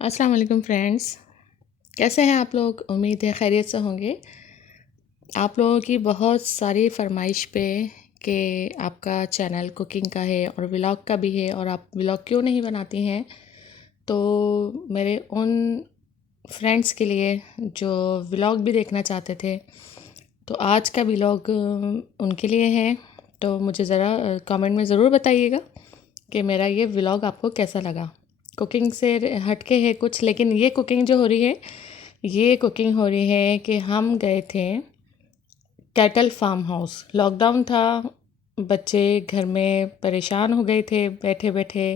अस्सलाम वालेकुम फ्रेंड्स। कैसे हैं आप लोग? उम्मीद है खैरियत से होंगे। आप लोगों की बहुत सारी फरमाइश पे कि आपका चैनल कुकिंग का है और व्लॉग का भी है और आप व्लॉग क्यों नहीं बनाती हैं। तो मेरे उन फ्रेंड्स के लिए जो व्लॉग भी देखना चाहते थे, तो आज का व्लॉग उनके लिए है। तो मुझे ज़रा कमेंट में ज़रूर बताइएगा कि मेरा ये व्लॉग आपको कैसा लगा। कुकिंग से हटके है कुछ, लेकिन ये कुकिंग जो हो रही है, ये कुकिंग हो रही है कि हम गए थे कैटल फार्म हाउस। लॉकडाउन था, बच्चे घर में परेशान हो गए थे बैठे बैठे।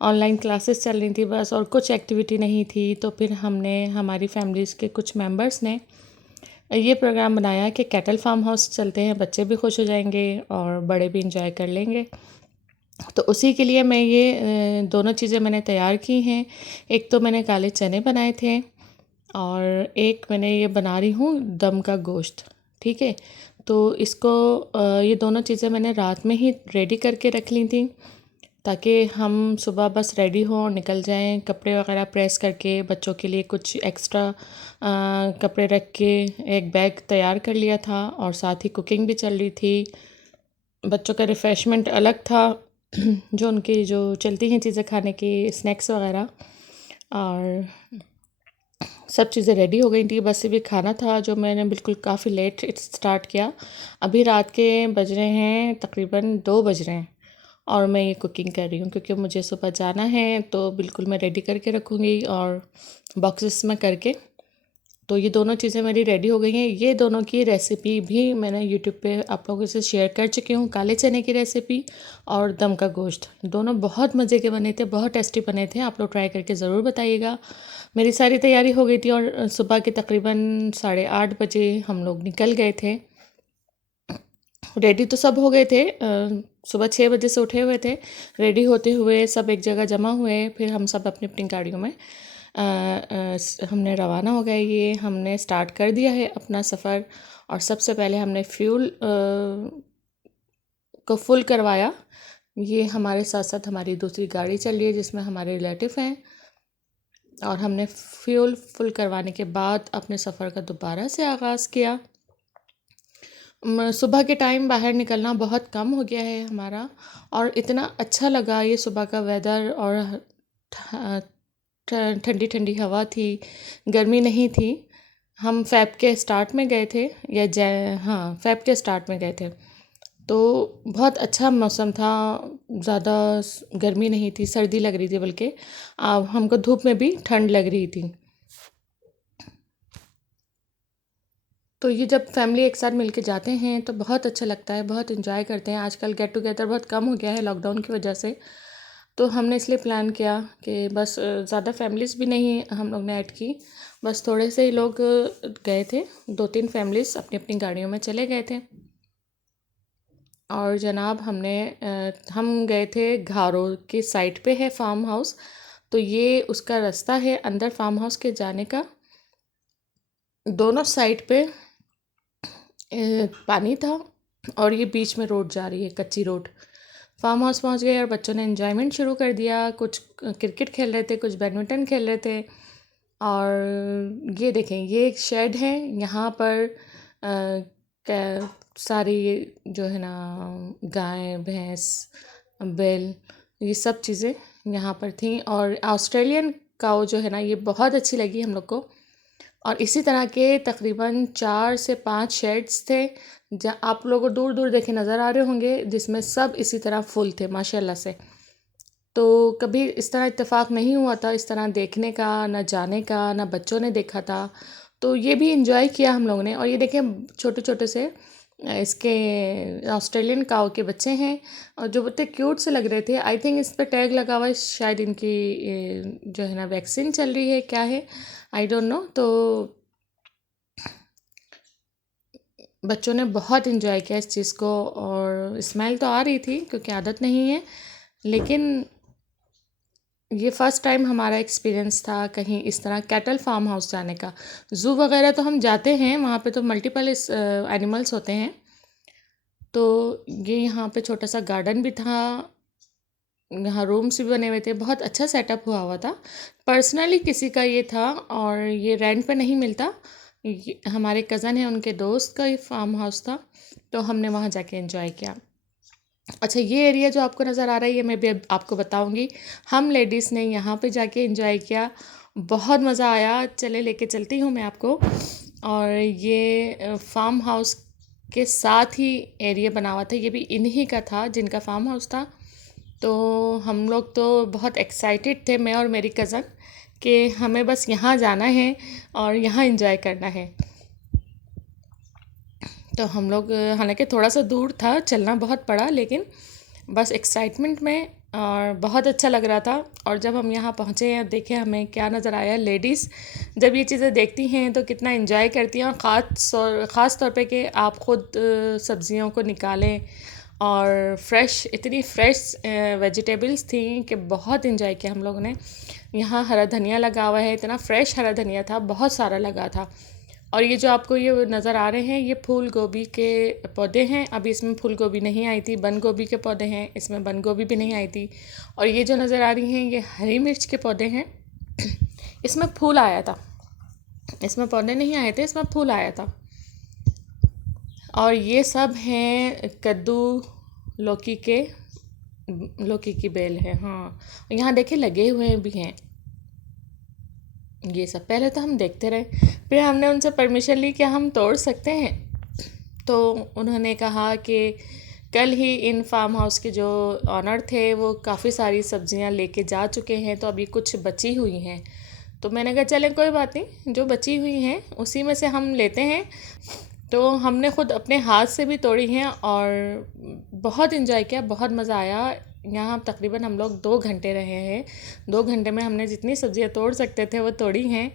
ऑनलाइन क्लासेस चल रही थी बस, और कुछ एक्टिविटी नहीं थी। तो फिर हमने, हमारी फैमिलीज़ के कुछ मेंबर्स ने ये प्रोग्राम बनाया कि कैटल फार्म हाउस चलते हैं, बच्चे भी खुश हो जाएंगे और बड़े भी इंजॉय कर लेंगे। तो उसी के लिए मैं ये दोनों चीज़ें मैंने तैयार की हैं। एक तो मैंने काले चने बनाए थे और एक मैंने ये बना रही हूँ दम का गोश्त। ठीक है, तो इसको ये दोनों चीज़ें मैंने रात में ही रेडी करके रख ली थी, ताकि हम सुबह बस रेडी हों और निकल जाएं। कपड़े वगैरह प्रेस करके बच्चों के लिए कुछ एक्स्ट्रा कपड़े रख के एक बैग तैयार कर लिया था, और साथ ही कुकिंग भी चल रही थी। बच्चों का रिफ़्रेशमेंट अलग था जो उनकी जो चलती हैं चीज़ें खाने की, स्नैक्स वगैरह, और सब चीज़ें रेडी हो गई थी। बस ये भी खाना था जो मैंने बिल्कुल काफ़ी लेट स्टार्ट किया। अभी रात के बज रहे हैं तकरीबन 2 बज रहे हैं और मैं ये कुकिंग कर रही हूँ, क्योंकि मुझे सुबह जाना है। तो बिल्कुल मैं रेडी करके रखूँगी और बॉक्सेस में करके। तो ये दोनों चीज़ें मेरी रेडी हो गई हैं। ये दोनों की रेसिपी भी मैंने यूट्यूब पे आप लोगों से शेयर कर चुकी हूँ। काले चने की रेसिपी और दम का गोश्त, दोनों बहुत मज़े के बने थे, बहुत टेस्टी बने थे। आप लोग ट्राई करके ज़रूर बताइएगा। मेरी सारी तैयारी हो गई थी और सुबह के तकरीबन 8:30 बजे हम लोग निकल गए थे। रेडी तो सब हो गए थे, सुबह 6 बजे से उठे हुए थे। रेडी होते हुए सब एक जगह जमा हुए, फिर हम सब अपनी अपनी गाड़ियों में हमने रवाना हो गए। ये हमने स्टार्ट कर दिया है अपना सफ़र। और सबसे पहले हमने फ्यूल को फुल करवाया। ये हमारे साथ साथ हमारी दूसरी गाड़ी चल रही है जिसमें हमारे रिलेटिव हैं, और हमने फ्यूल फुल करवाने के बाद अपने सफ़र का दोबारा से आगाज़ किया। सुबह के टाइम बाहर निकलना बहुत कम हो गया है हमारा, और इतना अच्छा लगा ये सुबह का वेदर, और ठंडी ठंडी हवा थी, गर्मी नहीं थी। हम फ़ेब के स्टार्ट में गए थे, या हाँ, फ़ेब के स्टार्ट में गए थे। तो बहुत अच्छा मौसम था, ज़्यादा गर्मी नहीं थी, सर्दी लग रही थी, बल्कि हमको धूप में भी ठंड लग रही थी। तो ये जब फैमिली एक साथ मिलके जाते हैं तो बहुत अच्छा लगता है, बहुत इन्जॉय करते हैं। आजकल गेट टुगेदर बहुत कम हो गया है लॉकडाउन की वजह से। तो हमने इसलिए प्लान किया कि बस ज़्यादा फैमिलीज़ भी नहीं हम लोग ने ऐड की, बस थोड़े से ही लोग गए थे। 2-3 फैमिलीज़ अपनी अपनी गाड़ियों में चले गए थे। और जनाब हम गए थे घारो की साइड पे है फार्म हाउस। तो ये उसका रास्ता है अंदर फार्म हाउस के जाने का। दोनों साइड पे पानी था, और ये बीच में रोड जा रही है, कच्ची रोड। फार्म हाउस पहुंच गए और बच्चों ने एंजॉयमेंट शुरू कर दिया। कुछ क्रिकेट खेल रहे थे, कुछ बैडमिंटन खेल रहे थे। और ये देखें, ये एक शेड है, यहाँ पर सारी जो है ना, गाय भैंस बैल, ये सब चीज़ें यहाँ पर थी। और ऑस्ट्रेलियन काऊ जो है ना, ये बहुत अच्छी लगी हम लोग को। और इसी तरह के तकरीबन 4 से 5 शेड्स थे, जहाँ आप लोगों को दूर दूर देखे नज़र आ रहे होंगे, जिसमें सब इसी तरह फुल थे माशाल्लाह से। तो कभी इस तरह इत्तेफाक नहीं हुआ था, इस तरह देखने का, ना जाने का, ना बच्चों ने देखा था। तो ये भी इंजॉय किया हम लोगों ने। और ये देखें, छोटे छोटे से इसके ऑस्ट्रेलियन काऊ के बच्चे हैं, और जो बच्चे क्यूट से लग रहे थे। आई थिंक इस पर टैग लगा हुआ है, शायद इनकी जो है ना वैक्सीन चल रही है, क्या है, आई डोंट नो। तो बच्चों ने बहुत इन्जॉय किया इस चीज़ को, और स्मेल तो आ रही थी क्योंकि आदत नहीं है, लेकिन ये फ़र्स्ट टाइम हमारा एक्सपीरियंस था कहीं इस तरह कैटल फार्म हाउस जाने का। ज़ू वगैरह तो हम जाते हैं, वहाँ पे तो मल्टीपल एनिमल्स होते हैं। तो ये यहाँ पे छोटा सा गार्डन भी था, यहाँ रूम्स भी बने हुए थे, बहुत अच्छा सेटअप हुआ हुआ था। पर्सनली किसी का ये था और ये रेंट पे नहीं मिलता। ये हमारे कज़न हैं, उनके दोस्त का ये फार्म हाउस था, तो हमने वहाँ जाके एंजॉय किया। अच्छा, ये एरिया जो आपको नज़र आ रहा है ये मैं भी अब आपको बताऊंगी। हम लेडीज़ ने यहाँ पे जाके एंजॉय किया, बहुत मज़ा आया। चले लेके चलती हूँ मैं आपको। और ये फार्म हाउस के साथ ही एरिया बना हुआ था, ये भी इन्हीं का था जिनका फार्म हाउस था। तो हम लोग तो बहुत एक्साइटेड थे, मैं और मेरी कज़न, कि हमें बस यहाँ जाना है और यहाँ एंजॉय करना है। तो हम लोग हालांकि थोड़ा सा दूर था, चलना बहुत पड़ा, लेकिन बस एक्साइटमेंट में और बहुत अच्छा लग रहा था। और जब हम यहाँ पहुँचे हैं, देखे हमें क्या नज़र आया। लेडीज़ जब ये चीज़ें देखती हैं तो कितना एंजॉय करती हैं, और ख़ास तौर पे कि आप ख़ुद सब्ज़ियों को निकालें और इतनी फ्रेश वेजिटेबल्स थी कि बहुत एंजॉय किया हम लोगों ने। यहाँ हरा धनिया लगा हुआ है, इतना फ्रेश हरा धनिया था, बहुत सारा लगा था। और ये जो आपको ये नज़र आ रहे हैं, ये फूल गोभी के पौधे हैं। अभी इसमें फूल गोभी नहीं आई थी, बंद गोभी के पौधे हैं, इसमें बंद गोभी भी नहीं आई थी। और ये जो नज़र आ रही हैं, ये हरी मिर्च के पौधे हैं। इसमें फूल आया था, इसमें पौधे नहीं आए थे, इसमें फूल आया था। और ये सब हैं कद्दू, लौकी के लौकी की बेल है। हाँ, यहाँ देखिए लगे हुए भी हैं ये सब। पहले तो हम देखते रहे, फिर हमने उनसे परमिशन ली कि हम तोड़ सकते हैं। तो उन्होंने कहा कि कल ही इन फार्म हाउस के जो ऑनर थे वो काफ़ी सारी सब्जियां लेके जा चुके हैं, तो अभी कुछ बची हुई हैं। तो मैंने कहा चलें कोई बात नहीं, जो बची हुई हैं उसी में से हम लेते हैं। तो हमने ख़ुद अपने हाथ से भी तोड़ी हैं और बहुत इन्जॉय किया, बहुत मज़ा आया। यहाँ तकरीबन हम लोग 2 घंटे रहे हैं। 2 घंटे में हमने जितनी सब्जियाँ तोड़ सकते थे वो तोड़ी हैं,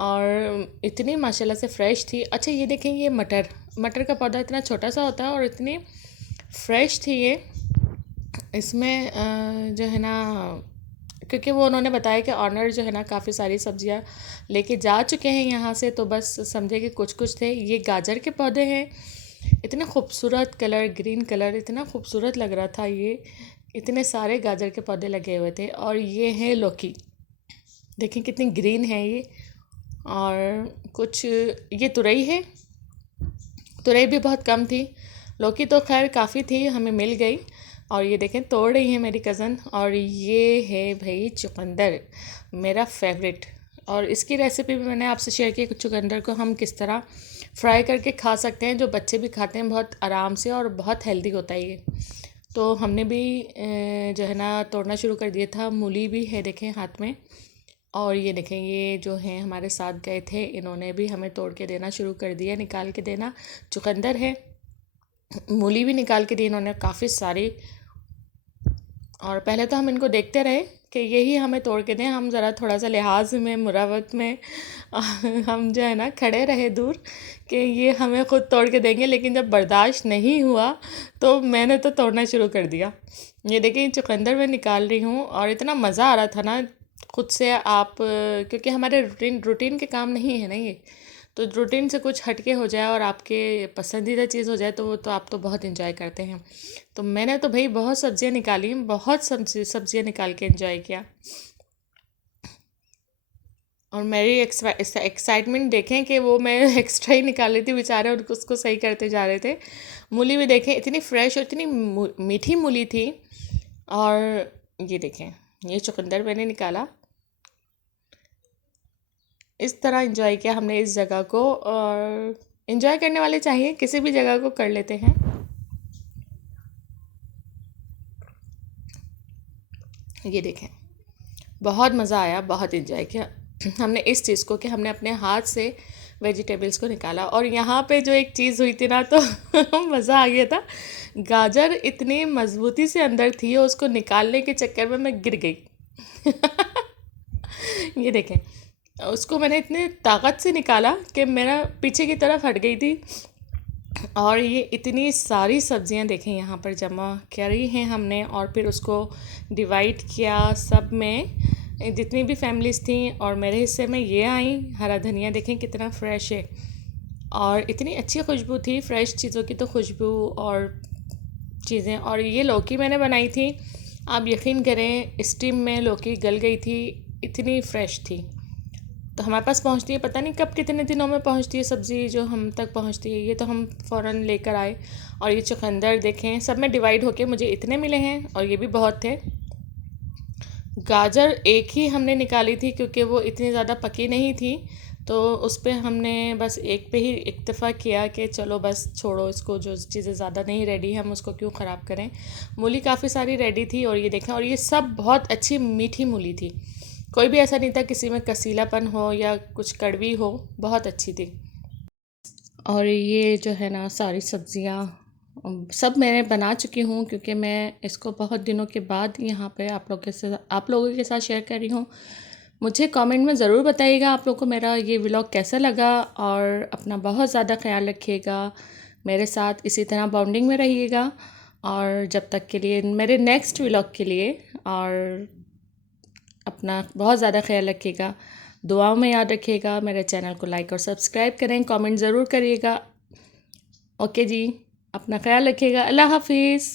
और इतनी माशाल्लाह से फ़्रेश थी। अच्छा, ये देखें, ये मटर का पौधा इतना छोटा सा होता है और इतनी फ्रेश थी ये। इसमें जो है ना, क्योंकि वो उन्होंने बताया कि ऑनर जो है ना काफ़ी सारी सब्जियां लेके जा चुके हैं यहाँ से, तो बस समझे कि कुछ कुछ थे। ये गाजर के पौधे हैं, इतने खूबसूरत कलर, ग्रीन कलर, इतना खूबसूरत लग रहा था ये। इतने सारे गाजर के पौधे लगे हुए थे। और ये है लौकी, देखें कितनी ग्रीन है ये। और कुछ ये तुरई है, तुरई भी बहुत कम थी। लौकी तो खैर काफ़ी थी, हमें मिल गई। और ये देखें तोड़ रही है मेरी कज़न। और ये है भाई चुकंदर, मेरा फेवरेट। और इसकी रेसिपी भी मैंने आपसे शेयर की, चुकंदर को हम किस तरह फ्राई करके खा सकते हैं, जो बच्चे भी खाते हैं बहुत आराम से, और बहुत हेल्दी होता है ये। तो हमने भी जो है ना तोड़ना शुरू कर दिया था। मूली भी है देखें हाथ में। और ये देखें, ये जो हैं हमारे साथ गए थे, इन्होंने भी हमें तोड़ के देना शुरू कर दिया, निकाल के देना। चुकंदर है, मूली भी निकाल के दी इन्होंने काफ़ी सारी। और पहले तो हम इनको देखते रहे कि यही हमें तोड़ के दें, हम ज़रा थोड़ा सा लिहाज में, मुरावत में हम जो है ना खड़े रहे दूर कि ये हमें ख़ुद तोड़ के देंगे। लेकिन जब बर्दाश्त नहीं हुआ तो मैंने तो तोड़ना शुरू कर दिया। ये देखिए चुकंदर मैं निकाल रही हूँ, और इतना मज़ा आ रहा था ना खुद से। आप क्योंकि हमारे रूटीन के काम नहीं है ना ये, तो रूटीन से कुछ हटके हो जाए और आपके पसंदीदा चीज़ हो जाए तो वो तो आप तो बहुत इन्जॉय करते हैं। तो मैंने तो भाई बहुत सब्जियां निकाली, बहुत सब्जियां निकाल के एंजॉय किया। और मेरी एक्साइटमेंट देखें कि वो मैं एक्स्ट्रा ही निकाल रही थी, बेचारे उनको उसको सही करते जा रहे थे। मूली भी देखें, इतनी फ्रेश और इतनी मीठी मूली थी। और ये देखें, ये चुकंदर मैंने निकाला। इस तरह एंजॉय किया हमने इस जगह को। और एंजॉय करने वाले चाहिए, किसी भी जगह को कर लेते हैं। ये देखें, बहुत मज़ा आया, बहुत एंजॉय किया हमने इस चीज़ को कि हमने अपने हाथ से वेजिटेबल्स को निकाला। और यहाँ पे जो एक चीज़ हुई थी ना, तो मज़ा आ गया था। गाजर इतनी मज़बूती से अंदर थी, और उसको निकालने के चक्कर में मैं गिर गई। ये देखें, उसको मैंने इतने ताकत से निकाला कि मेरा पीछे की तरफ हट गई थी। और ये इतनी सारी सब्जियां देखें यहाँ पर जमा करी हैं हमने, और फिर उसको डिवाइड किया सब में, जितनी भी फैमिलीज़ थी। और मेरे हिस्से में ये आई। हरा धनिया देखें कितना फ्रेश है, और इतनी अच्छी खुशबू थी, फ्रेश चीज़ों की तो खुशबू और चीज़ें। और ये लौकी मैंने बनाई थी आप यकीन करें स्टीम में लौकी गल गई थी, इतनी फ्रेश थी। तो हमारे पास पहुंचती है पता नहीं कब कितने दिनों में पहुंचती है सब्ज़ी जो हम तक पहुंचती है। ये तो हम फ़ौरन लेकर आए। और ये चुकंदर देखें सब में डिवाइड होके मुझे इतने मिले हैं और ये भी बहुत थे। गाजर एक ही हमने निकाली थी क्योंकि वो इतनी ज़्यादा पकी नहीं थी, तो उस पे हमने बस एक पे ही इक्तफ़ा किया कि चलो बस छोड़ो इसको, जो चीज़ें ज़्यादा नहीं रेडी हम उसको क्यों ख़राब करें। मूली काफ़ी सारी रेडी थी और ये देखें, और ये सब बहुत अच्छी मीठी मूली थी। कोई भी ऐसा नहीं था किसी में कसीलापन हो या कुछ कड़वी हो, बहुत अच्छी थी। और ये जो है ना सारी सब्ज़ियाँ सब मैंने बना चुकी हूँ क्योंकि मैं इसको बहुत दिनों के बाद यहाँ पे आप लोगों के साथ शेयर कर रही हूँ। मुझे कमेंट में ज़रूर बताइएगा आप लोगों को मेरा ये व्लॉग कैसा लगा, और अपना बहुत ज़्यादा ख्याल रखिएगा, मेरे साथ इसी तरह बॉन्डिंग में रहिएगा। और जब तक के लिए मेरे नेक्स्ट व्लॉग के लिए, और अपना बहुत ज़्यादा ख्याल रखिएगा, दुआओं में याद रखिएगा। मेरे चैनल को लाइक और सब्सक्राइब करें, कमेंट ज़रूर करिएगा। ओके जी, अपना ख्याल रखिएगा। अल्लाह हाफिज़।